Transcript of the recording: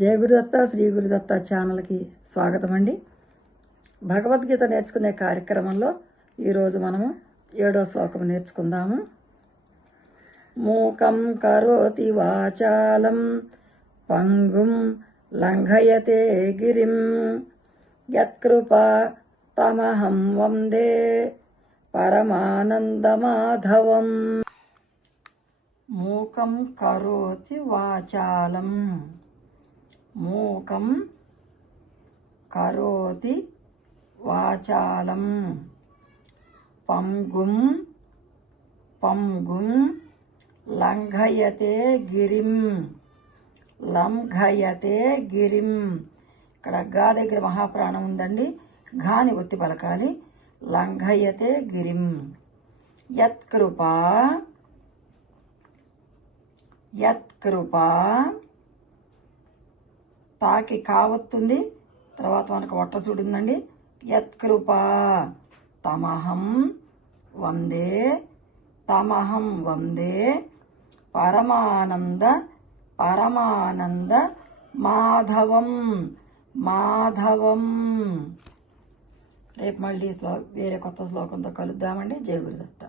జయ గురుదత్త శ్రీ గురుదత్త ఛానల్కి స్వాగతం అండి. భగవద్గీత నేర్చుకునే కార్యక్రమంలో ఈరోజు మనము 7వ శ్లోకం నేర్చుకుందాము. మూకం కరోతి వాచాలం పంగుం లంఘయతే గిరిం యత్కృపా తమహం వందే పరమానందమాధవం. మూకం కరోతి వాచాలం, మూకం కరోతి వాచాలం పంగుం పంగుం లంఘయతే గిరిం లంఘయతే గిరిం. ఇక్కడ గా దగ్గర మహాప్రాణం ఉందండి, ఘాని ఒత్తి పలకాలి. లంఘయతే గిరిం యత్కృపా యత్కృపా తాకి కావత్తుంది, తర్వాత మనకు వట్టసుడి ఉందండి. యత్కృపా తమహం వందే తమహం వందే పరమానంద పరమానంద మాధవం మాధవం. రేపు మళ్ళీ వేరే కొత్త శ్లోకంతో కలుద్దామండి. జయ గురుదత్త.